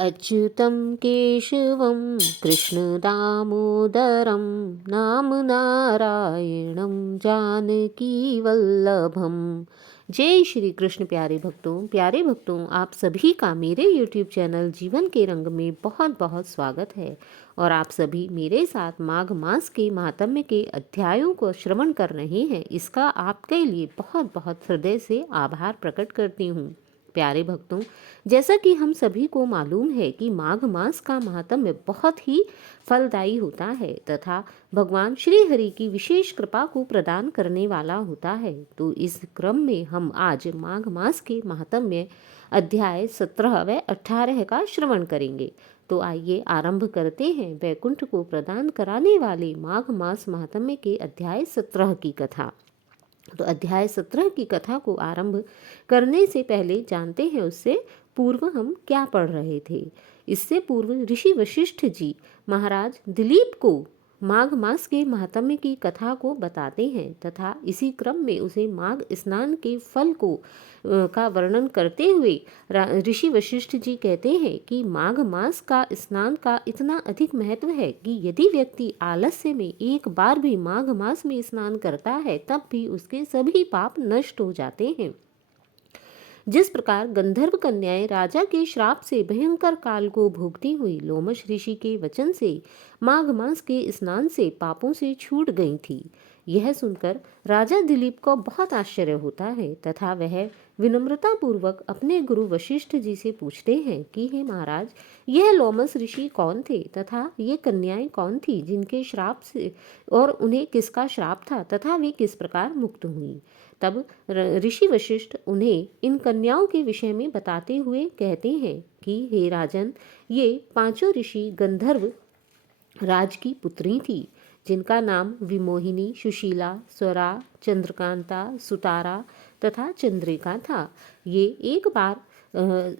अच्युतं केशवं कृष्णदामोदरं नाम नारायणं जानकीवल्लभम। जय श्री कृष्ण। प्यारे भक्तों, आप सभी का मेरे YouTube चैनल जीवन के रंग में बहुत बहुत स्वागत है। और आप सभी मेरे साथ माघ मास के महात्म्य के अध्यायों को श्रवण कर रहे हैं, इसका आपके लिए बहुत बहुत हृदय से आभार प्रकट करती हूँ। प्यारे भक्तों, जैसा कि हम सभी को मालूम है कि माघ मास का महात्म्य बहुत ही फलदायी होता है तथा भगवान श्री हरि की विशेष कृपा को प्रदान करने वाला होता है। तो इस क्रम में हम आज माघ मास के महात्म्य अध्याय 17 व 18 का श्रवण करेंगे। तो आइए आरंभ करते हैं वैकुंठ को प्रदान कराने वाले माघ मास महात्म्य के अध्याय 17 की कथा। तो अध्याय 17 की कथा को आरंभ करने से पहले जानते हैं उससे पूर्व हम क्या पढ़ रहे थे। इससे पूर्व ऋषि वशिष्ठ जी महाराज दिलीप को माघ मास के महात्म्य की कथा को बताते हैं तथा इसी क्रम में उसे माघ स्नान के फल को का वर्णन करते हुए ऋषि वशिष्ठ जी कहते हैं कि माघ मास का स्नान का इतना अधिक महत्व है कि यदि व्यक्ति आलस्य में एक बार भी माघ मास में स्नान करता है तब भी उसके सभी पाप नष्ट हो जाते हैं। जिस प्रकार गंधर्व कन्याएं राजा के श्राप से भयंकर काल को भोगती हुई लोमश ऋषि के वचन से माघ मास के स्नान से पापों से छूट गई थी, यह सुनकर राजा दिलीप को बहुत आश्चर्य होता है तथा वह विनम्रता पूर्वक अपने गुरु वशिष्ठ जी से पूछते हैं कि हे महाराज, यह लोमस ऋषि कौन थे तथा ये कन्याएं कौन थी जिनके श्राप से और उन्हें किसका श्राप था तथा वे किस प्रकार मुक्त हुई। तब ऋषि वशिष्ठ उन्हें इन कन्याओं के विषय में बताते हुए कहते हैं कि हे राजन, ये पांचों ऋषि गंधर्व राज की पुत्री थी जिनका नाम विमोहिनी, सुशीला, स्वरा, चंद्रकांता, सुतारा तथा चंद्रिका था। ये एक बार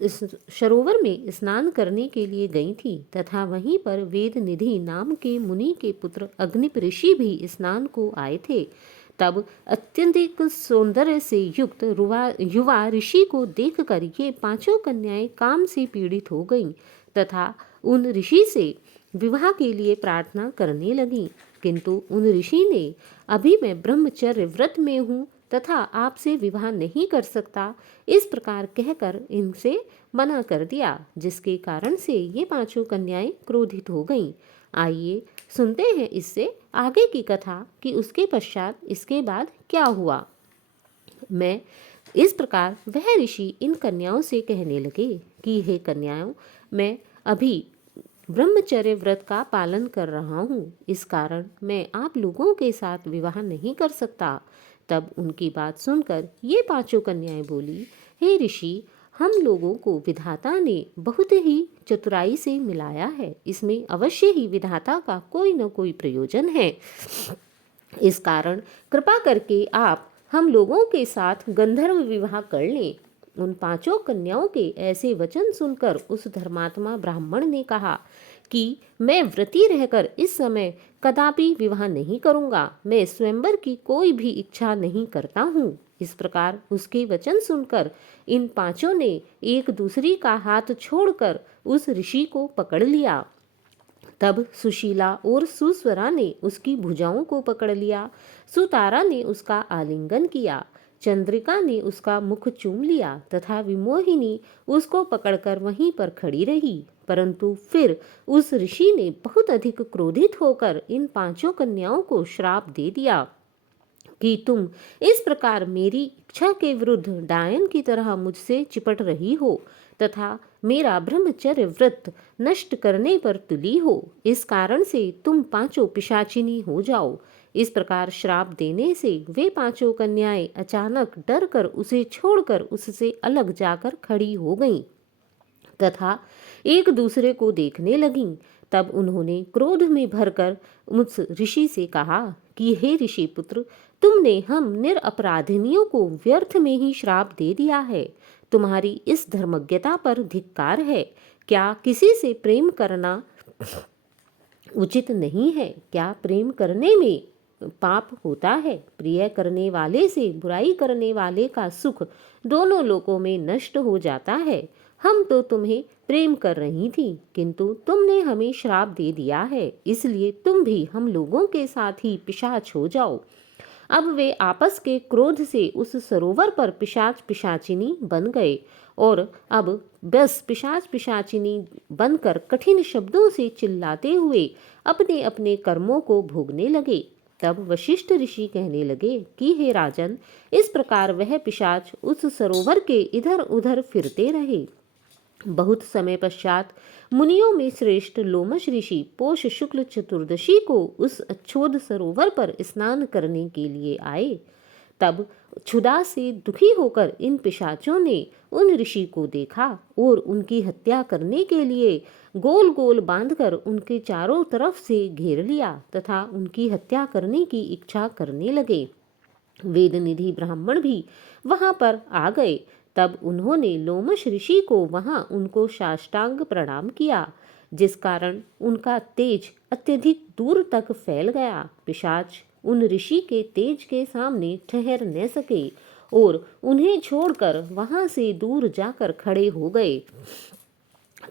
इस सरोवर में स्नान करने के लिए गई थी तथा वहीं पर वेद निधि नाम के मुनि के पुत्र अग्निप ऋषि भी स्नान को आए थे। तब अत्यधिक सौंदर्य से युक्त युवा ऋषि को देखकर ये पांचों कन्याएं काम से पीड़ित हो गईं तथा उन ऋषि से विवाह के लिए प्रार्थना करने लगीं। किंतु उन ऋषि ने, अभी मैं ब्रह्मचर्य व्रत में हूँ तथा आपसे विवाह नहीं कर सकता, इस प्रकार कहकर इनसे मना कर दिया, जिसके कारण से ये पांचों कन्याएं क्रोधित हो गईं। आइए सुनते हैं इससे आगे की कथा कि उसके पश्चात इसके बाद क्या हुआ। मैं इस प्रकार वह ऋषि इन कन्याओं से कहने लगे कि हे कन्याओं, मैं अभी ब्रह्मचर्य व्रत का पालन कर रहा हूँ, इस कारण मैं आप लोगों के साथ विवाह नहीं कर सकता। तब उनकी बात सुनकर ये पांचों कन्याएं बोली, हे ऋषि, हम लोगों को विधाता ने बहुत ही चतुराई से मिलाया है, इसमें अवश्य ही विधाता का कोई न कोई प्रयोजन है। इस कारण कृपा करके आप हम लोगों के साथ गंधर्व विवाह कर लें। उन पांचों कन्याओं के ऐसे वचन सुनकर उस धर्मात्मा ब्राह्मण ने कहा कि मैं व्रती रहकर इस समय कदापि विवाह नहीं करूंगा, मैं स्वयंवर की कोई भी इच्छा नहीं करता हूँ। इस प्रकार उसके वचन सुनकर इन पांचों ने एक दूसरी का हाथ छोड़कर उस ऋषि को पकड़ लिया। तब सुशीला और सुस्वरा ने उसकी भुजाओं को पकड़ लिया, सुतारा ने उसका आलिंगन किया, चंद्रिका ने उसका मुख चूम लिया तथा विमोहिनी उसको पकड़कर वहीं पर खड़ी रही। परंतु फिर उस ऋषि ने बहुत अधिक क्रोधित होकर इन पांचों कन्याओं को श्राप दे दिया कि तुम इस प्रकार मेरी इच्छा के विरुद्ध डायन की तरह मुझसे चिपट रही हो तथा मेरा ब्रह्मचर्य व्रत नष्ट करने पर तुली हो, इस कारण से तुम पांचों पिशाचिनी हो जाओ। इस प्रकार श्राप देने से वे पांचों कन्याएं अचानक डर कर उसे छोड़कर उससे अलग जाकर खड़ी हो गईं तथा एक दूसरे को देखने लगीं। तब उन्होंने क्रोध में भरकर उस ऋषि से कहा कि हे ऋषि पुत्र, तुमने हम निरपराधिनियों को व्यर्थ में ही श्राप दे दिया है। तुम्हारी इस धर्मज्ञता पर धिक्कार है। क्या किसी से प्रेम करना उचित नहीं है? क्या प्रेम करने में पाप होता है? प्रिय करने वाले से बुराई करने वाले का सुख दोनों लोकों में नष्ट हो जाता है। हम तो तुम्हें प्रेम कर रही थी, किंतु तुमने हमें श्राप दे दिया है, इसलिए तुम भी हम लोगों के साथ ही पिशाच हो जाओ। अब वे आपस के क्रोध से उस सरोवर पर पिशाच पिशाचिनी बन गए और अब बस पिशाच पिशाचिनी बनकर कठिन शब्दों से चिल्लाते हुए अपने अपने कर्मों को भोगने लगे। तब वशिष्ठ ऋषि कहने लगे कि हे राजन, इस प्रकार वह पिशाच उस सरोवर के इधर उधर फिरते रहे। बहुत समय पश्चात मुनियों में श्रेष्ठ लोमश ऋषि पोष शुक्ल चतुर्दशी को उस अच्छोद सरोवर पर स्नान करने के लिए आए। तब क्षुधा से दुखी होकर इन पिशाचों ने उन ऋषि को देखा और उनकी हत्या करने के लिए गोल गोल बांधकर उनके चारों तरफ से घेर लिया तथा उनकी हत्या करने की इच्छा करने लगे। वेदनिधि ब्राह्मण भी वहां पर आ गए। तब उन्होंने लोमश ऋषि को वहां उनको साष्टांग प्रणाम किया, जिस कारण उनका तेज अत्यधिक दूर तक फैल गया। पिशाच उन ऋषि के तेज के सामने ठहर न सके और उन्हें छोड़कर वहां से दूर जाकर खड़े हो गए।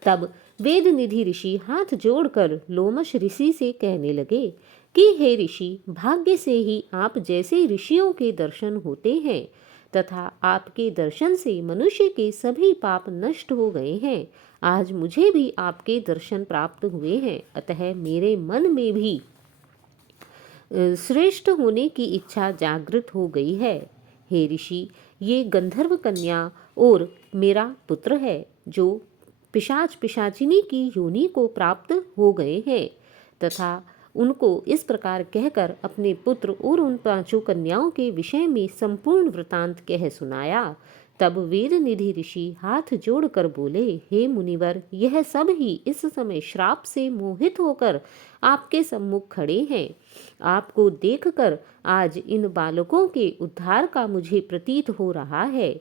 तब वेदनिधि ऋषि हाथ जोड़कर लोमश ऋषि से कहने लगे कि हे ऋषि, भाग्य से ही आप जैसे ऋषियों के दर्शन होते हैं तथा आपके दर्शन से मनुष्य के सभी पाप नष्ट हो गए हैं। आज मुझे भी आपके दर्शन प्राप्त हुए हैं, अतः मेरे मन में भी श्रेष्ठ होने की इच्छा जागृत हो गई है। हे ऋषि, ये गंधर्व कन्या और मेरा पुत्र है जो पिशाच पिशाचिनी की योनि को प्राप्त हो गए हैं। तथा उनको इस प्रकार कहकर अपने पुत्र और उन पांचों कन्याओं के विषय में संपूर्ण वृतांत कह सुनाया। तब वेदनिधि ऋषि हाथ जोड़कर बोले, हे मुनिवर, यह सब ही इस समय श्राप से मोहित होकर आपके सम्मुख खड़े हैं। आपको देखकर आज इन बालकों के उद्धार का मुझे प्रतीत हो रहा है।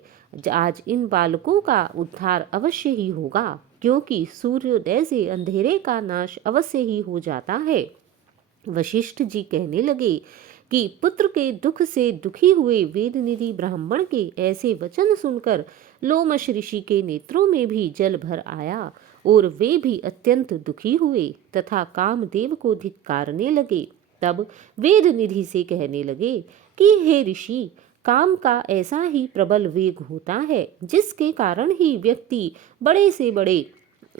आज इन बालकों का उद्धार अवश्य ही होगा, क्योंकि सूर्योदय से अंधेरे का नाश अवश्य ही हो जाता है। वशिष्ठ जी कहने लगे कि पुत्र के दुख से दुखी हुए वेदनिधि ब्राह्मण के ऐसे वचन सुनकर लोमश ऋषि के नेत्रों में भी जल भर आया और वे भी अत्यंत दुखी हुए तथा कामदेव को धिक्कारने लगे। तब वेदनिधि से कहने लगे कि हे ऋषि, काम का ऐसा ही प्रबल वेग होता है जिसके कारण ही व्यक्ति बड़े से बड़े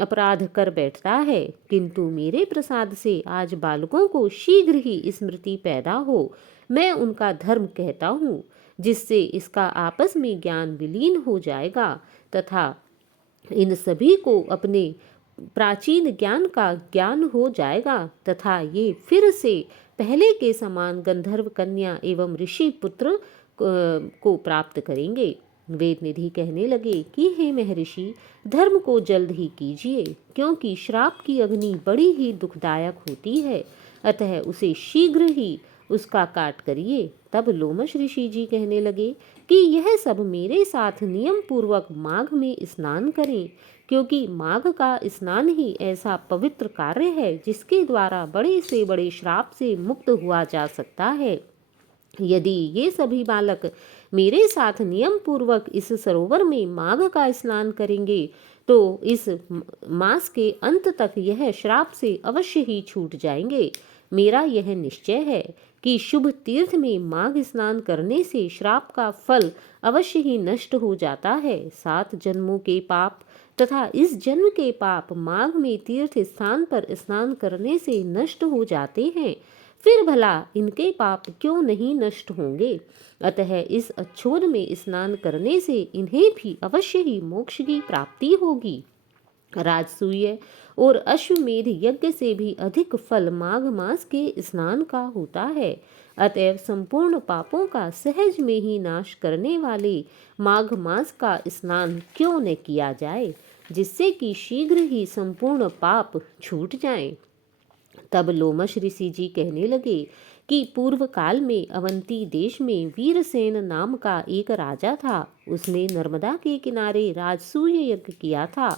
अपराध कर बैठता है, किंतु मेरे प्रसाद से आज बालकों को शीघ्र ही स्मृति पैदा हो। मैं उनका धर्म कहता हूँ, जिससे इसका आपस में ज्ञान विलीन हो जाएगा तथा इन सभी को अपने प्राचीन ज्ञान का ज्ञान हो जाएगा तथा ये फिर से पहले के समान गंधर्व कन्या एवं ऋषि पुत्र को प्राप्त करेंगे। वेदनिधि कहने लगे कि हे महर्षि, धर्म को जल्द ही कीजिए, क्योंकि श्राप की अग्नि बड़ी ही दुखदायक होती है, अतः उसे शीघ्र ही उसका काट करिए। तब लोमश ऋषि जी कहने लगे कि यह सब मेरे साथ नियम पूर्वक माघ में स्नान करें, क्योंकि माघ का स्नान ही ऐसा पवित्र कार्य है जिसके द्वारा बड़े से बड़े श्राप से मुक्त हुआ जा सकता है। यदि ये सभी बालक मेरे साथ नियम पूर्वक इस सरोवर में माघ का स्नान करेंगे तो इस मास के अंत तक यह श्राप से अवश्य ही छूट जाएंगे। मेरा यह निश्चय है कि शुभ तीर्थ में माघ स्नान करने से श्राप का फल अवश्य ही नष्ट हो जाता है। 7 जन्मों के पाप तथा इस जन्म के पाप माघ में तीर्थ स्थान पर स्नान करने से नष्ट हो जाते हैं। फिर भला इनके पाप क्यों नहीं नष्ट होंगे। अतः इस अच्छोद में स्नान करने से इन्हें भी अवश्य ही मोक्ष की प्राप्ति होगी। राजसूय और अश्वमेध यज्ञ से भी अधिक फल माघ मास के स्नान का होता है। अतएव संपूर्ण पापों का सहज में ही नाश करने वाले माघ मास का स्नान क्यों न किया जाए, जिससे कि शीघ्र ही संपूर्ण पाप छूट जाएं। तब लोमश ऋषि जी कहने लगे कि पूर्व काल में अवंती देश में वीरसेन नाम का एक राजा था। उसने नर्मदा के किनारे राजसूय यज्ञ किया था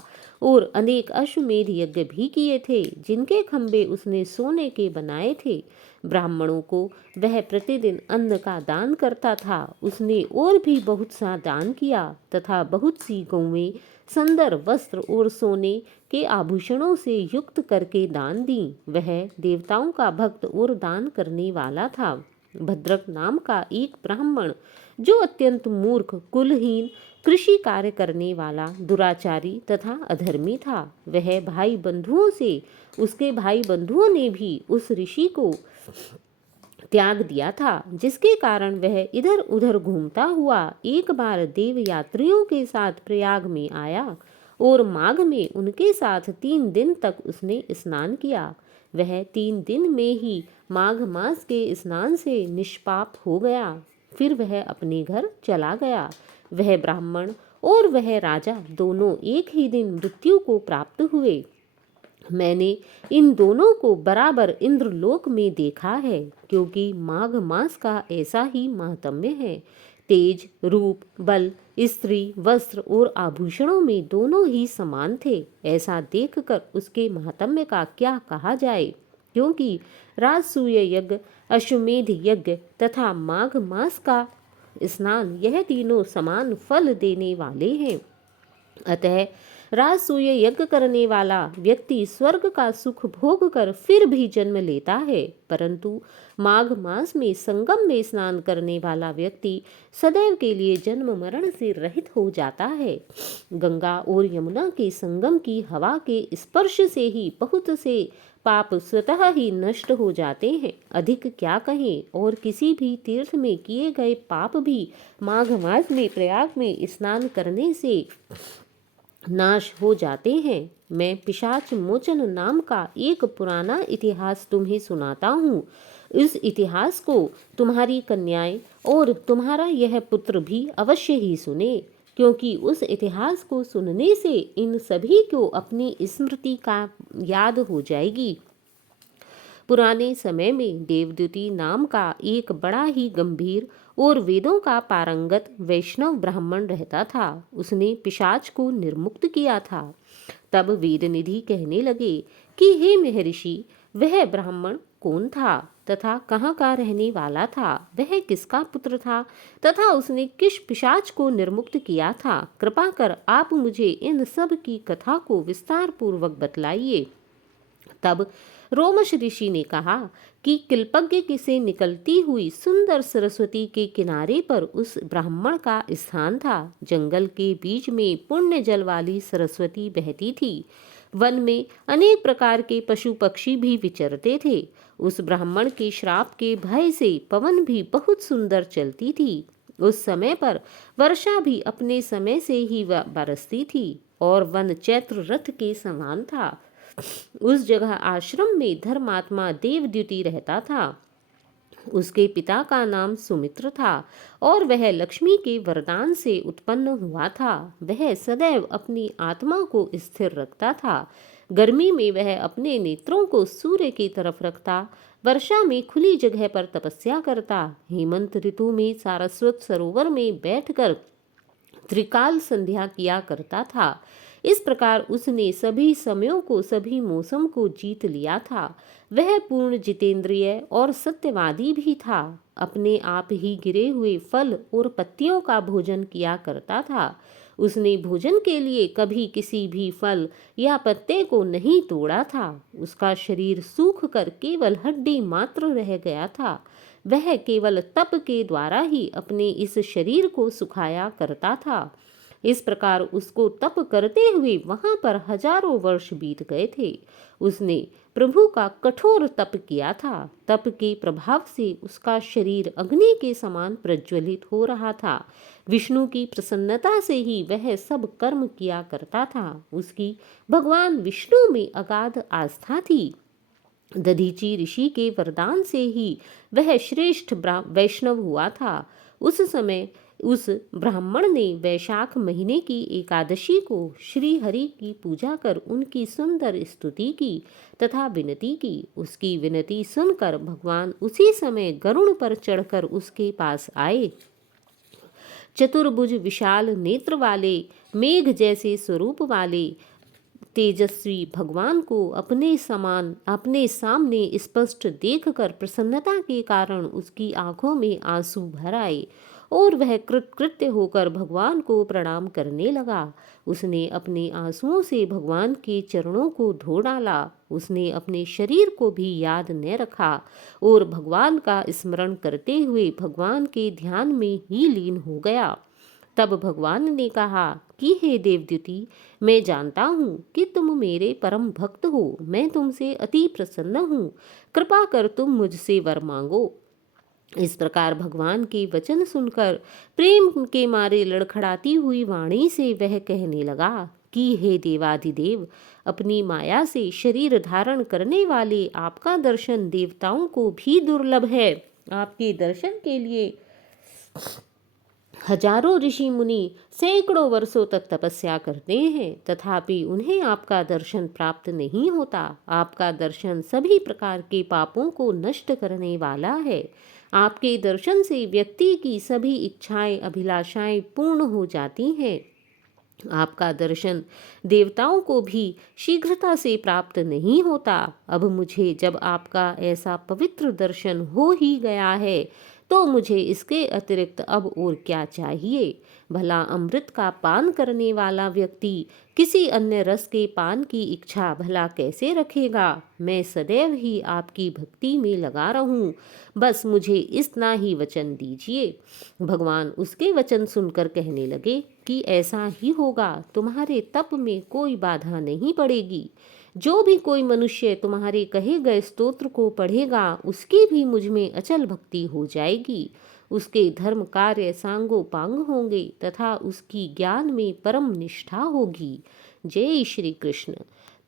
और अनेक अश्वमेध यज्ञ भी किए थे, जिनके खंभे उसने सोने के बनाए थे। ब्राह्मणों को वह प्रतिदिन अन्न का दान करता था। उसने और भी बहुत सा दान किया तथा बहुत सी गौवें, सुंदर वस्त्र और सोने के आभूषणों से युक्त करके दान दी। वह देवताओं का भक्त और दान करने वाला था। भद्रक नाम का एक ब्राह्मण, जो अत्यंत मूर्ख, कुलहीन, कृषि कार्य करने वाला, दुराचारी तथा अधर्मी था, उसके भाई बंधुओं ने भी उस ऋषि को त्याग दिया था, जिसके कारण वह इधर उधर घूमता हुआ एक बार देव यात्रियों के साथ प्रयाग में आया और माघ में उनके साथ 3 दिन तक उसने स्नान किया। वह 3 दिन में ही माघ मास के स्नान से निष्पाप हो गया। फिर वह अपने घर चला गया। वह ब्राह्मण और वह राजा दोनों एक ही दिन मृत्यु को प्राप्त हुए। मैंने इन दोनों को बराबर इंद्रलोक में देखा है, क्योंकि माघ मास का ऐसा ही महात्म्य है। तेज, रूप, बल, स्त्री, वस्त्र और आभूषणों में दोनों ही समान थे। ऐसा देखकर उसके महात्म्य का क्या कहा जाए, क्योंकि राजसूय यज्ञ, अश्वमेध यज्ञ तथा माघ मास का स्नान, यह तीनों समान फल देने वाले हैं। अतः राजसूय यज्ञ करने वाला व्यक्ति स्वर्ग का सुख भोग कर फिर भी जन्म लेता है, परंतु माघ मास में संगम में स्नान करने वाला व्यक्ति सदैव के लिए जन्म मरण से रहित हो जाता है। गंगा और यमुना के संगम की हवा के स्पर्श से ही बहुत से पाप स्वतः ही नष्ट हो जाते हैं। अधिक क्या कहें, और किसी भी तीर्थ में किए गए पाप भी माघ मास में प्रयाग में स्नान करने से नाश हो जाते हैं। मैं पिशाच मोचन नाम का एक पुराना इतिहास तुम्हें सुनाता हूँ। इस इतिहास को तुम्हारी कन्याएं और तुम्हारा यह पुत्र भी अवश्य ही सुने, क्योंकि उस इतिहास को सुनने से इन सभी को अपनी स्मृति का याद हो जाएगी। पुराने समय में देवद्युति नाम का एक बड़ा ही गंभीर और वेदों का पारंगत वैष्णव ब्राह्मण रहता था। उसने पिशाच को निर्मुक्त किया था। तब वेदनिधि कहने लगे कि हे महर्षि, वह ब्राह्मण कौन था तथा कहाँ का रहने वाला था, वह किसका पुत्र था तथा उसने किस पिशाच को निर्मुक्त किया था। कृपा कर आप मुझे इन सब की कथा को विस्तार पूर्वक बतलाइए। तब रोमश ऋषि ने कहा कि किल्पज्ञ से निकलती हुई सुंदर सरस्वती के किनारे पर उस ब्राह्मण का स्थान था। जंगल के बीच में पुण्य जल वाली सरस्वती बहती थी। वन में अनेक प्रकार के पशु पक्षी भी विचरते थे। उस ब्राह्मण के श्राप के भय से पवन भी बहुत सुंदर चलती थी। उस समय पर वर्षा भी अपने समय से ही बरसती थी और वन चैत्र रथ के समान था। उस जगह आश्रम में धर्मात्मा देवद्युति रहता था। उसके पिता का नाम सुमित्र था और वह लक्ष्मी के वरदान से उत्पन्न हुआ था। वह सदैव अपनी आत्मा को स्थिर रखता था। गर्मी में वह अपने नेत्रों को सूर्य की तरफ रखता, वर्षा में खुली जगह पर तपस्या करता, हेमंत ऋतु में सारस्वत सरोवर में बैठकर त्रिकाल संध्या किया करता था। इस प्रकार उसने सभी समयों को, सभी मौसम को जीत लिया था। वह पूर्ण जितेंद्रिय और सत्यवादी भी था। अपने आप ही गिरे हुए फल और पत्तियों का भोजन किया करता था। उसने भोजन के लिए कभी किसी भी फल या पत्ते को नहीं तोड़ा था। उसका शरीर सूख कर केवल हड्डी मात्र रह गया था। वह केवल तप के द्वारा ही अपने इस शरीर को सुखाया करता था। इस प्रकार उसको तप करते हुए वहां पर हजारों वर्ष बीत गए थे। उसने प्रभु का कठोर तप किया था। तप के प्रभाव से उसका शरीर अग्नि के समान प्रज्वलित हो रहा था। विष्णु की प्रसन्नता से ही वह सब कर्म किया करता था। उसकी भगवान विष्णु में अगाध आस्था थी। दधीची ऋषि के वरदान से ही वह श्रेष्ठ वैष्णव हुआ था। उस समय उस ब्राह्मण ने वैशाख महीने की एकादशी को श्री हरि की पूजा कर उनकी सुंदर स्तुति की तथा विनती की। उसकी विनती सुनकर भगवान उसी समय गरुड़ पर चढ़कर उसके पास आए। चतुर्भुज, विशाल नेत्र वाले, मेघ जैसे स्वरूप वाले तेजस्वी भगवान को अपने सामने स्पष्ट देखकर प्रसन्नता के कारण उसकी आंखों में आंसू भर आए और वह कृतकृत्य होकर भगवान को प्रणाम करने लगा। उसने अपने आंसुओं से भगवान के चरणों को धो डाला। उसने अपने शरीर को भी याद न रखा और भगवान का स्मरण करते हुए भगवान के ध्यान में ही लीन हो गया। तब भगवान ने कहा कि हे देवद्युति, मैं जानता हूँ कि तुम मेरे परम भक्त हो। मैं तुमसे अति प्रसन्न हूँ। कृपा कर तुम मुझसे वर मांगो। इस प्रकार भगवान के वचन सुनकर प्रेम के मारे लड़खड़ाती हुई वाणी से वह कहने लगा कि हे देवाधिदेव, अपनी माया से शरीर धारण करने वाले आपका दर्शन देवताओं को भी दुर्लभ है। आपके दर्शन के लिए हजारों ऋषि मुनि सैकड़ों वर्षों तक तपस्या करते हैं, तथापि उन्हें आपका दर्शन प्राप्त नहीं होता। आपका दर्शन सभी प्रकार के पापों को नष्ट करने वाला है। आपके दर्शन से व्यक्ति की सभी इच्छाएं अभिलाषाएं पूर्ण हो जाती हैं। आपका दर्शन देवताओं को भी शीघ्रता से प्राप्त नहीं होता। अब मुझे जब आपका ऐसा पवित्र दर्शन हो ही गया है, तो मुझे इसके अतिरिक्त अब और क्या चाहिए। भला अमृत का पान करने वाला व्यक्ति किसी अन्य रस के पान की इच्छा भला कैसे रखेगा। मैं सदैव ही आपकी भक्ति में लगा रहूं, बस मुझे इतना ही वचन दीजिए। भगवान उसके वचन सुनकर कहने लगे कि ऐसा ही होगा। तुम्हारे तप में कोई बाधा नहीं पड़ेगी। जो भी कोई मनुष्य तुम्हारे कहे गए स्तोत्र को पढ़ेगा, उसकी भी मुझ में अचल भक्ति हो जाएगी। उसके धर्म कार्य सांगोपांग होंगे तथा उसकी ज्ञान में परम निष्ठा होगी। जय श्री कृष्ण।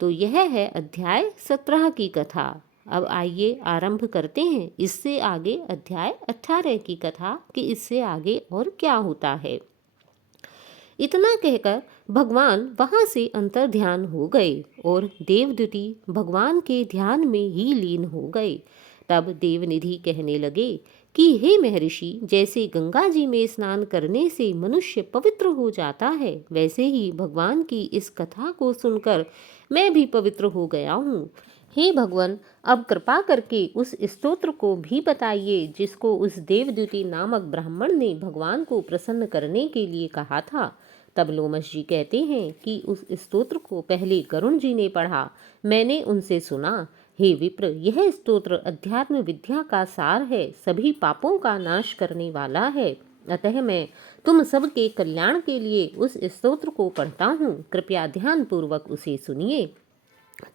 तो यह है अध्याय 17 की कथा। अब आइए आरंभ करते हैं इससे आगे अध्याय 18 की कथा कि इससे आगे और क्या होता है। इतना कहकर भगवान वहां से अंतर ध्यान हो गए और देवद्युति भगवान के ध्यान में ही लीन हो गए। तब देवनिधि कहने लगे कि हे महर्षि, जैसे गंगा जी में स्नान करने से मनुष्य पवित्र हो जाता है, वैसे ही भगवान की इस कथा को सुनकर मैं भी पवित्र हो गया हूँ। हे भगवान, अब कृपा करके उस स्तोत्र को भी बताइए जिसको उस देवद्युति नामक ब्राह्मण ने भगवान को प्रसन्न करने के लिए कहा था। तब लोमश जी कहते हैं कि उस स्तोत्र को पहले गरुण जी ने पढ़ा। मैंने उनसे सुना। हे विप्र, यह स्तोत्र अध्यात्म विद्या का सार है, सभी पापों का नाश करने वाला है। अतः मैं तुम सबके कल्याण के लिए उस स्तोत्र को पढ़ता हूँ। कृपया ध्यान पूर्वक उसे सुनिए।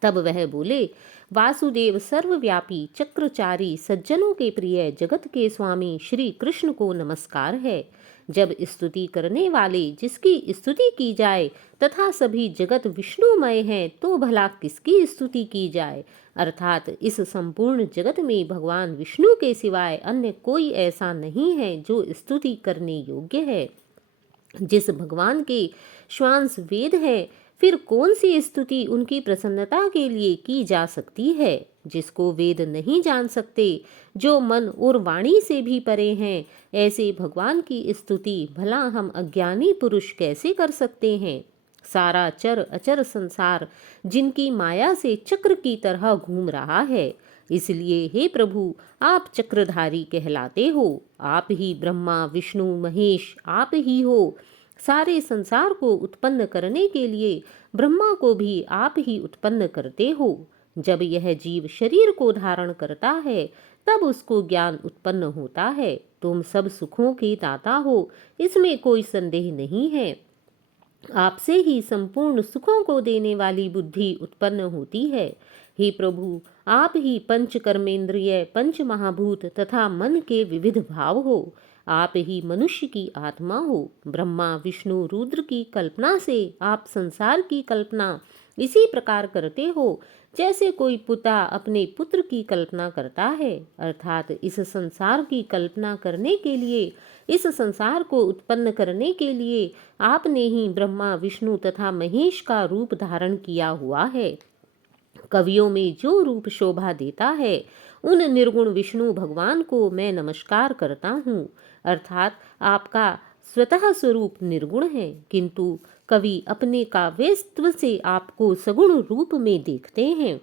तब वह बोले, वासुदेव सर्वव्यापी चक्रचारी सज्जनों के प्रिय जगत के स्वामी श्री कृष्ण को नमस्कार है। जब स्तुति करने वाले जिसकी स्तुति की जाए तथा सभी जगत विष्णुमय है, तो भला किसकी स्तुति की जाए। अर्थात इस संपूर्ण जगत में भगवान विष्णु के सिवाय अन्य कोई ऐसा नहीं है जो स्तुति करने योग्य है। जिस भगवान के श्वांस वेद है, फिर कौन सी स्तुति उनकी प्रसन्नता के लिए की जा सकती है। जिसको वेद नहीं जान सकते, जो मन और वाणी से भी परे हैं, ऐसे भगवान की स्तुति भला हम अज्ञानी पुरुष कैसे कर सकते हैं। सारा चर अचर संसार जिनकी माया से चक्र की तरह घूम रहा है, इसलिए हे प्रभु, आप चक्रधारी कहलाते हो। आप ही ब्रह्मा विष्णु महेश आप ही हो। सारे संसार को उत्पन्न करने के लिए ब्रह्मा को भी आप ही उत्पन्न करते हो। जब यह जीव शरीर को धारण करता है, तब उसको ज्ञान उत्पन्न होता है। तुम सब सुखों के दाता हो, इसमें कोई संदेह नहीं है। आपसे ही संपूर्ण सुखों को देने वाली बुद्धि उत्पन्न होती है। हे प्रभु, आप ही पंच कर्मेंद्रिय पंच महाभूत तथा मन के विविध भाव हो। आप ही मनुष्य की आत्मा हो। ब्रह्मा विष्णु रुद्र की कल्पना से आप संसार की कल्पना इसी प्रकार करते हो जैसे कोई पिता अपने पुत्र की कल्पना करता है। अर्थात इस संसार की कल्पना करने के लिए, इस संसार को उत्पन्न करने के लिए आपने ही ब्रह्मा विष्णु तथा महेश का रूप धारण किया हुआ है। कवियों में जो रूप शोभा देता है, उन निर्गुण विष्णु भगवान को मैं नमस्कार करता हूँ। अर्थात आपका स्वतः स्वरूप निर्गुण है, किंतु कवि अपने काव्यत्व से आपको सगुण रूप में देखते हैं।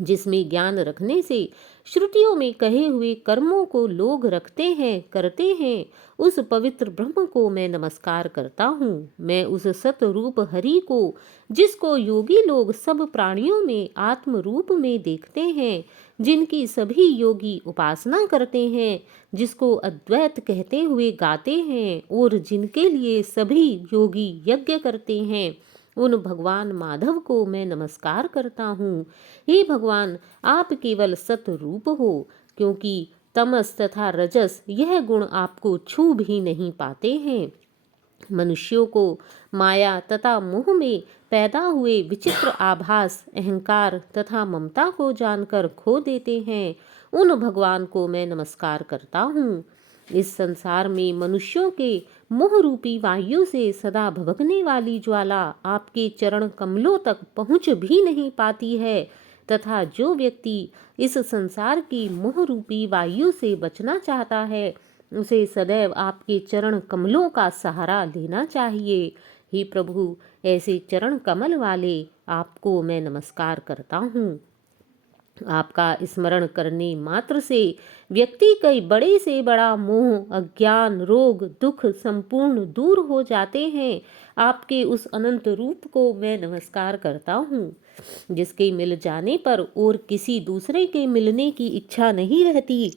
जिसमें ज्ञान रखने से श्रुतियों में कहे हुए कर्मों को लोग रखते हैं, करते हैं, उस पवित्र ब्रह्म को मैं नमस्कार करता हूँ। मैं उस सतरूप हरि को, जिसको योगी लोग सब प्राणियों में आत्म रूप में देखते हैं, जिनकी सभी योगी उपासना करते हैं, जिसको अद्वैत कहते हुए गाते हैं और जिनके लिए सभी योगी यज्ञ करते हैं, उन भगवान माधव को मैं नमस्कार करता हूँ। हे भगवान, आप केवल सतरूप हो, क्योंकि तमस तथा रजस यह गुण आपको छू भी नहीं पाते हैं। मनुष्यों को माया तथा मोह में पैदा हुए विचित्र आभास, अहंकार तथा ममता को जानकर खो देते हैं, उन भगवान को मैं नमस्कार करता हूँ। इस संसार में मनुष्यों के मोह रूपी वायु से सदा भभकने वाली ज्वाला आपके चरण कमलों तक पहुँच भी नहीं पाती है, तथा जो व्यक्ति इस संसार की मोह रूपी वायु से बचना चाहता है, उसे सदैव आपके चरण कमलों का सहारा लेना चाहिए। हे प्रभु, ऐसे चरण कमल वाले आपको मैं नमस्कार करता हूँ। आपका स्मरण करने मात्र से व्यक्ति कई बड़े से बड़ा मोह, अज्ञान, रोग, दुख संपूर्ण दूर हो जाते हैं। आपके उस अनंत रूप को मैं नमस्कार करता हूँ, जिसके मिल जाने पर और किसी दूसरे के मिलने की इच्छा नहीं रहती,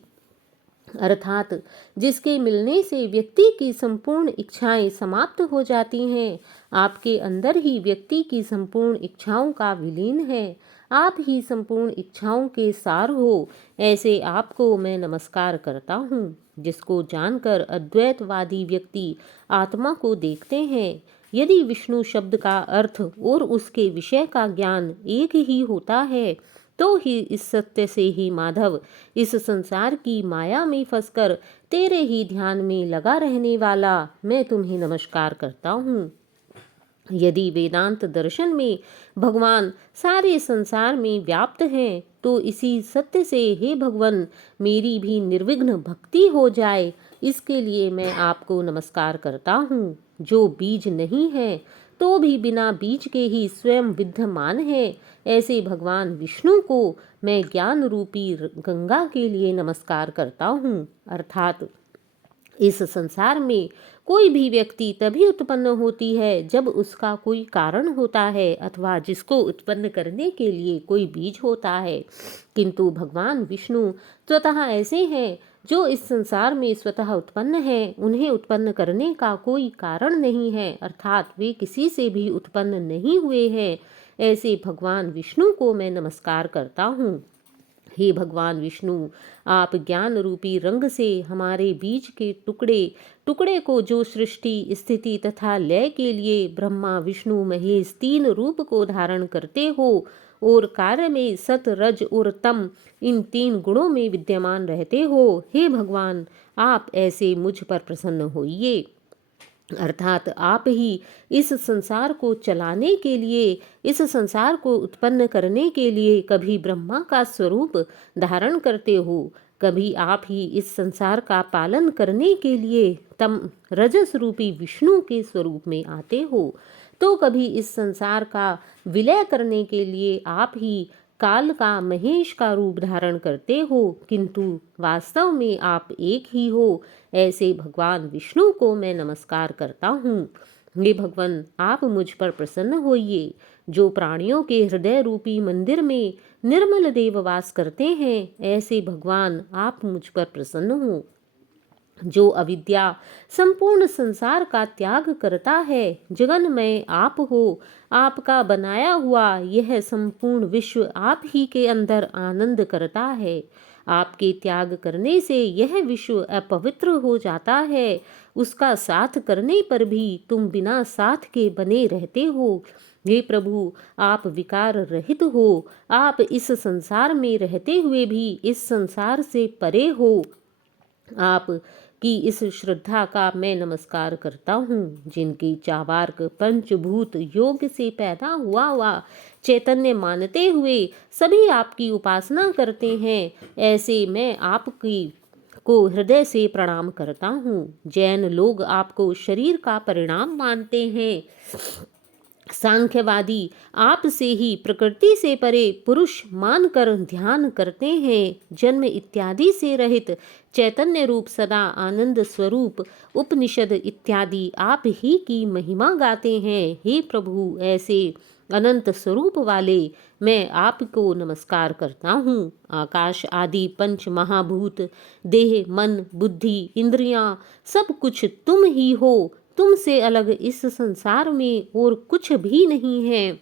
अर्थात जिसके मिलने से व्यक्ति की संपूर्ण इच्छाएं समाप्त हो जाती हैं। आपके अंदर ही व्यक्ति की संपूर्ण इच्छाओं का विलीन है। आप ही संपूर्ण इच्छाओं के सार हो। ऐसे आपको मैं नमस्कार करता हूँ, जिसको जानकर अद्वैतवादी व्यक्ति आत्मा को देखते हैं। यदि विष्णु शब्द का अर्थ और उसके विषय का ज्ञान एक ही होता है, तो ही इस सत्य से ही माधव इस संसार की माया में फंसकर तेरे ही ध्यान में लगा रहने वाला मैं तुम्हें नमस्कार करता हूँ। यदि वेदांत दर्शन में भगवान सारे संसार में व्याप्त हैं, तो इसी सत्य से हे भगवान मेरी भी निर्विघ्न भक्ति हो जाए, इसके लिए मैं आपको नमस्कार करता हूँ। जो बीज नहीं है तो भी बिना बीज के ही स्वयं विद्यमान है, ऐसे भगवान विष्णु को मैं ज्ञान रूपी गंगा के लिए नमस्कार करता हूँ। अर्थात इस संसार में कोई भी व्यक्ति तभी उत्पन्न होती है जब उसका कोई कारण होता है, अथवा जिसको उत्पन्न करने के लिए कोई बीज होता है। किंतु भगवान विष्णु स्वतः ऐसे हैं जो इस संसार में स्वतः उत्पन्न है। उन्हें उत्पन्न करने का कोई कारण नहीं है, अर्थात वे किसी से भी उत्पन्न नहीं हुए हैं। ऐसे भगवान विष्णु को मैं नमस्कार करता हूँ। हे भगवान विष्णु, आप ज्ञान रूपी रंग से हमारे बीज के टुकड़े टुकड़े को, जो सृष्टि स्थिति तथा लय के लिए ब्रह्मा विष्णु महेश तीन रूप को धारण करते हो और कार्य में सत रज और तम इन तीन गुणों में विद्यमान रहते हो, हे भगवान आप ऐसे मुझ पर प्रसन्न होइए। अर्थात आप ही इस संसार को चलाने के लिए, इस संसार को उत्पन्न करने के लिए कभी ब्रह्मा का स्वरूप धारण करते हो, कभी आप ही इस संसार का पालन करने के लिए तम रजस रूपी विष्णु के स्वरूप में आते हो, तो कभी इस संसार का विलय करने के लिए आप ही काल का महेश का रूप धारण करते हो, किंतु वास्तव में आप एक ही हो। ऐसे भगवान विष्णु को मैं नमस्कार करता हूँ। हे भगवान, आप मुझ पर प्रसन्न होइए। जो प्राणियों के हृदय रूपी मंदिर में निर्मल देव वास करते हैं, ऐसे भगवान आप मुझ पर प्रसन्न हो। जो अविद्या संपूर्ण संसार का त्याग करता है, जगन्मय आप हो। आपका बनाया हुआ यह संपूर्ण विश्व आप ही के अंदर आनंद करता है। आपके त्याग करने से यह विश्व अपवित्र हो जाता है। उसका साथ करने पर भी तुम बिना साथ के बने रहते हो। हे प्रभु, आप विकार रहित हो। आप इस संसार में रहते हुए भी इस संसार से परे हो। आप की इस श्रद्धा का मैं नमस्कार करता हूँ, जिनकी चावार्क पंचभूत योग से पैदा हुआ चैतन्य मानते हुए सभी आपकी उपासना करते हैं। ऐसे मैं आपकी को हृदय से प्रणाम करता हूँ। जैन लोग आपको शरीर का परिणाम मानते हैं, सांख्यवादी आपसे ही प्रकृति से परे पुरुष मानकर ध्यान करते हैं। जन्म इत्यादि से रहित चैतन्य रूप सदा आनंद स्वरूप उपनिषद इत्यादि आप ही की महिमा गाते हैं। हे प्रभु, ऐसे अनंत स्वरूप वाले मैं आपको नमस्कार करता हूँ। आकाश आदि पंच महाभूत, देह, मन, बुद्धि, इंद्रियां, सब कुछ तुम ही हो। तुमसे अलग इस संसार में और कुछ भी नहीं है।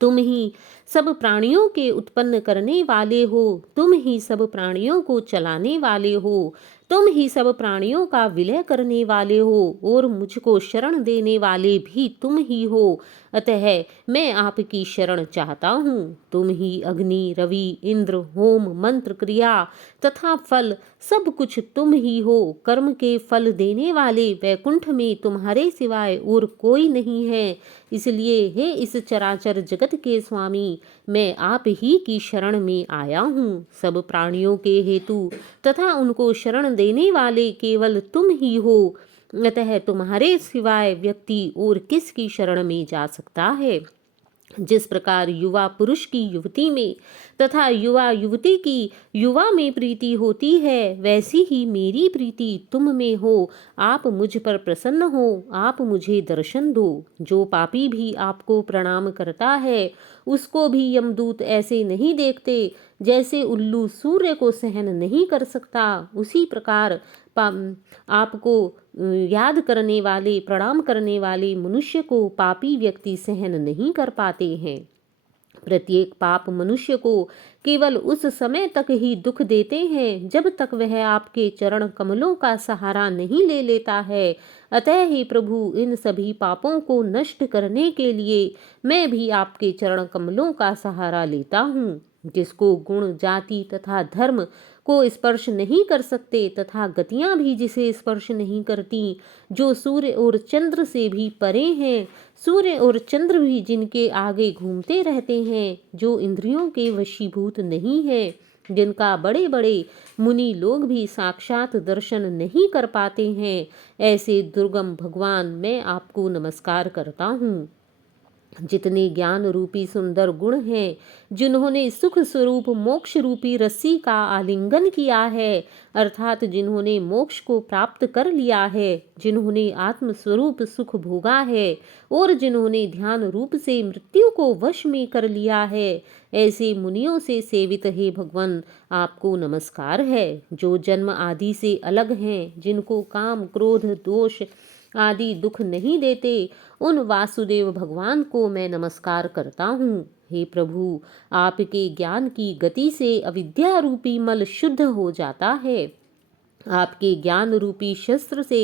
तुम ही सब प्राणियों के उत्पन्न करने वाले हो। तुम ही सब प्राणियों को चलाने वाले हो। तुम ही सब प्राणियों का विलय करने वाले हो और मुझको शरण देने वाले भी तुम ही हो। अतः मैं आपकी शरण चाहता हूँ। तुम ही अग्नि, रवि, इंद्र, होम, मंत्र, क्रिया तथा फल, सब कुछ तुम ही हो। कर्म के फल देने वाले वैकुंठ में तुम्हारे सिवाय और कोई नहीं है। इसलिए हे इस चराचर जगत के स्वामी, मैं आप ही की शरण में आया हूँ। सब प्राणियों के हेतु तथा उनको शरण देने वाले केवल तुम ही हो। अतः तुम्हारे सिवाय व्यक्ति और किसकी शरण में जा सकता है। जिस प्रकार युवा पुरुष की युवती में तथा युवा युवती की युवा में प्रीति होती है, वैसी ही मेरी प्रीति तुम में हो। आप मुझ पर प्रसन्न हो, आप मुझे दर्शन दो। जो पापी भी आपको प्रणाम करता है, उसको भी यमदूत ऐसे नहीं देखते जैसे उल्लू सूर्य को सहन नहीं कर सकता। उसी प्रकार आपको याद करने वाले, प्रणाम करने वाले मनुष्य को पापी व्यक्ति सहन नहीं कर पाते हैं। प्रत्येक पाप मनुष्य को केवल उस समय तक ही दुख देते हैं जब तक वह आपके चरण कमलों का सहारा नहीं ले लेता है। अतः ही प्रभु, इन सभी पापों को नष्ट करने के लिए मैं भी आपके चरण कमलों का सहारा लेता हूँ। जिसको गुण, जाति तथा धर्म को स्पर्श नहीं कर सकते तथा गतियां भी जिसे स्पर्श नहीं करती, जो सूर्य और चंद्र से भी परे हैं, सूर्य और चंद्र भी जिनके आगे घूमते रहते हैं, जो इंद्रियों के वशीभूत नहीं है, जिनका बड़े बड़े मुनि लोग भी साक्षात दर्शन नहीं कर पाते हैं, ऐसे दुर्गम भगवान मैं आपको नमस्कार करता हूँ। जितने ज्ञान रूपी सुंदर गुण हैं, जिन्होंने सुख स्वरूप मोक्ष रूपी रस्सी का आलिंगन किया है, अर्थात जिन्होंने मोक्ष को प्राप्त कर लिया है, जिन्होंने आत्म स्वरूप सुख भोगा है और जिन्होंने ध्यान रूप से मृत्यु को वश में कर लिया है, ऐसे मुनियों से सेवित हे भगवान आपको नमस्कार है। जो जन्म आदि से अलग हैं, जिनको काम, क्रोध, दोष आदि दुख नहीं देते, उन वासुदेव भगवान को मैं नमस्कार करता हूँ। हे प्रभु, आपके ज्ञान की गति से अविद्या रूपी मल शुद्ध हो जाता है। आपके ज्ञान रूपी शस्त्र से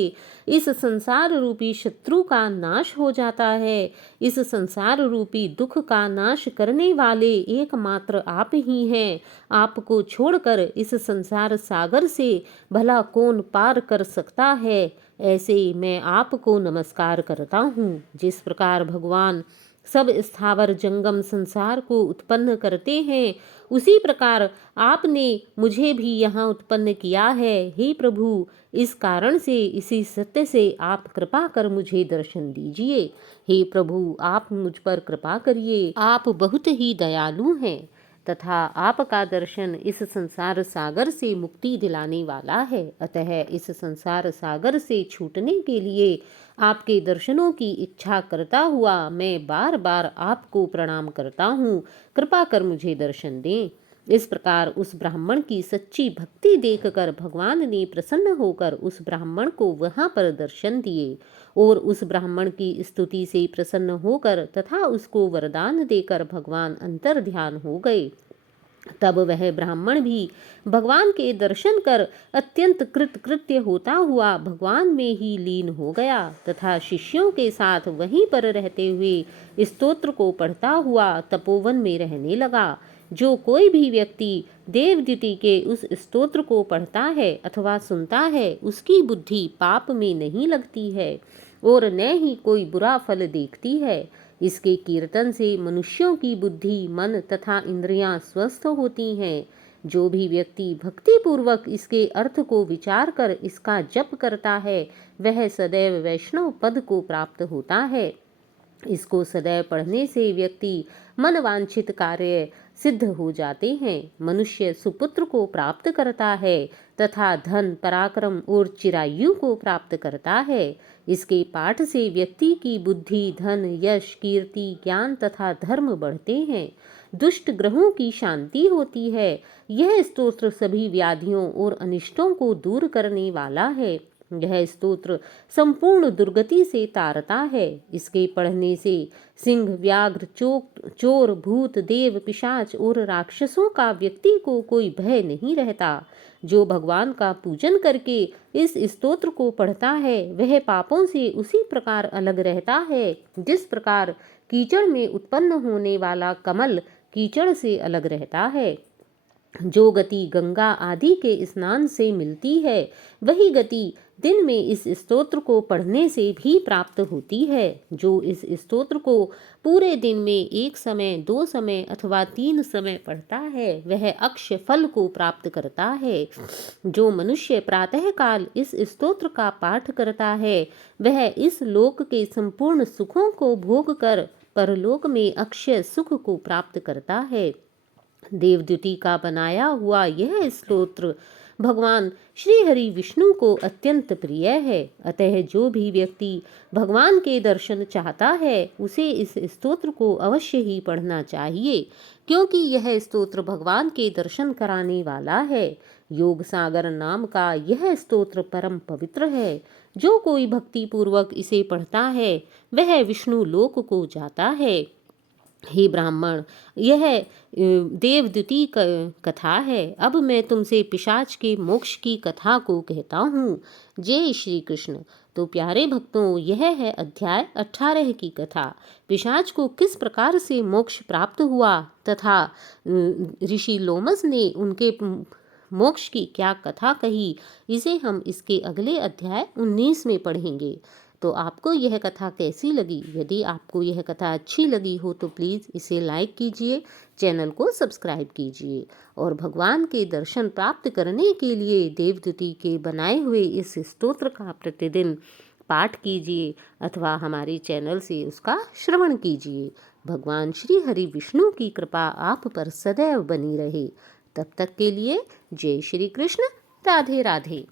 इस संसार रूपी शत्रु का नाश हो जाता है। इस संसार रूपी दुख का नाश करने वाले एकमात्र आप ही हैं। आपको छोड़कर इस संसार सागर से भला कौन पार कर सकता है। ऐसे मैं आपको नमस्कार करता हूँ। जिस प्रकार भगवान सब स्थावर जंगम संसार को उत्पन्न करते हैं, उसी प्रकार आपने मुझे भी यहाँ उत्पन्न किया है। हे प्रभु, इस कारण से, इसी सत्य से आप कृपा कर मुझे दर्शन दीजिए। हे प्रभु, आप मुझ पर कृपा करिए। आप बहुत ही दयालु हैं तथा आपका दर्शन इस संसार सागर से मुक्ति दिलाने वाला है। अतः इस संसार सागर से छूटने के लिए आपके दर्शनों की इच्छा करता हुआ मैं बार बार आपको प्रणाम करता हूँ। कृपा कर मुझे दर्शन दें। इस प्रकार उस ब्राह्मण की सच्ची भक्ति देखकर भगवान ने प्रसन्न होकर उस ब्राह्मण को वहां पर दर्शन दिए और उस ब्राह्मण की स्तुति से प्रसन्न होकर तथा उसको वरदान देकर भगवान अंतर ध्यान हो गए। तब वह ब्राह्मण भी भगवान के दर्शन कर अत्यंत कृतकृत्य होता हुआ भगवान में ही लीन हो गया तथा शिष्यों के साथ वहीं पर रहते हुए स्तोत्र को पढ़ता हुआ तपोवन में रहने लगा। जो कोई भी व्यक्ति देवदूति के उस स्तोत्र को पढ़ता है अथवा सुनता है, उसकी बुद्धि पाप में नहीं लगती है और न ही कोई बुरा फल देखती है। इसके कीर्तन से मनुष्यों की बुद्धि, मन तथा इंद्रियां स्वस्थ होती हैं। जो भी व्यक्ति भक्ति पूर्वक इसके अर्थ को विचार कर इसका जप करता है, वह सदैव वैष्णव पद को प्राप्त होता है। इसको सदैव पढ़ने से व्यक्ति मनवांछित कार्य सिद्ध हो जाते हैं। मनुष्य सुपुत्र को प्राप्त करता है तथा धन, पराक्रम और चिरायु को प्राप्त करता है। इसके पाठ से व्यक्ति की बुद्धि, धन, यश, कीर्ति, ज्ञान तथा धर्म बढ़ते हैं। दुष्ट ग्रहों की शांति होती है। यह स्तोत्र सभी व्याधियों और अनिष्टों को दूर करने वाला है। यह स्तोत्र संपूर्ण दुर्गति से तारता है। इसके पढ़ने से सिंह, व्याघ्र, चोर, भूत, देव, पिशाच और राक्षसों का व्यक्ति को कोई भय नहीं रहता। जो भगवान का पूजन करके इस स्तोत्र को पढ़ता है वह पापों से उसी प्रकार अलग रहता है जिस प्रकार कीचड़ में उत्पन्न होने वाला कमल कीचड़ से अलग रहता है। जो गति गंगा आदि के स्नान से मिलती है वही गति दिन में इस स्तोत्र को पढ़ने से भी प्राप्त होती है। जो इस स्तोत्र को पूरे दिन में 1 समय, 2 समय अथवा 3 समय पढ़ता है वह अक्षय फल को प्राप्त करता है। जो मनुष्य प्रातः काल इस स्तोत्र का पाठ करता है वह इस लोक के संपूर्ण सुखों को भोग कर परलोक में अक्षय सुख को प्राप्त करता है। देवद्युति का बनाया हुआ यह स्तोत्र भगवान श्री हरि विष्णु को अत्यंत प्रिय है। अतः जो भी व्यक्ति भगवान के दर्शन चाहता है उसे इस स्तोत्र को अवश्य ही पढ़ना चाहिए, क्योंकि यह स्तोत्र भगवान के दर्शन कराने वाला है। योग सागर नाम का यह स्तोत्र परम पवित्र है। जो कोई भक्ति पूर्वक इसे पढ़ता है वह विष्णु लोक को जाता है। हे ब्राह्मण, यह देवद्युति कथा है। अब मैं तुमसे पिशाच के मोक्ष की कथा को कहता हूँ। जय श्री कृष्ण। तो प्यारे भक्तों, यह है अध्याय 18 की कथा। पिशाच को किस प्रकार से मोक्ष प्राप्त हुआ तथा ऋषि लोमस ने उनके मोक्ष की क्या कथा कही, इसे हम इसके अगले अध्याय 19 में पढ़ेंगे। तो आपको यह कथा कैसी लगी? यदि आपको यह कथा अच्छी लगी हो तो प्लीज़ इसे लाइक कीजिए, चैनल को सब्सक्राइब कीजिए और भगवान के दर्शन प्राप्त करने के लिए देवद्युति के बनाए हुए इस स्तोत्र का प्रतिदिन पाठ कीजिए अथवा हमारे चैनल से उसका श्रवण कीजिए। भगवान श्री हरि विष्णु की कृपा आप पर सदैव बनी रहे। तब तक के लिए जय श्री कृष्ण। राधे राधे।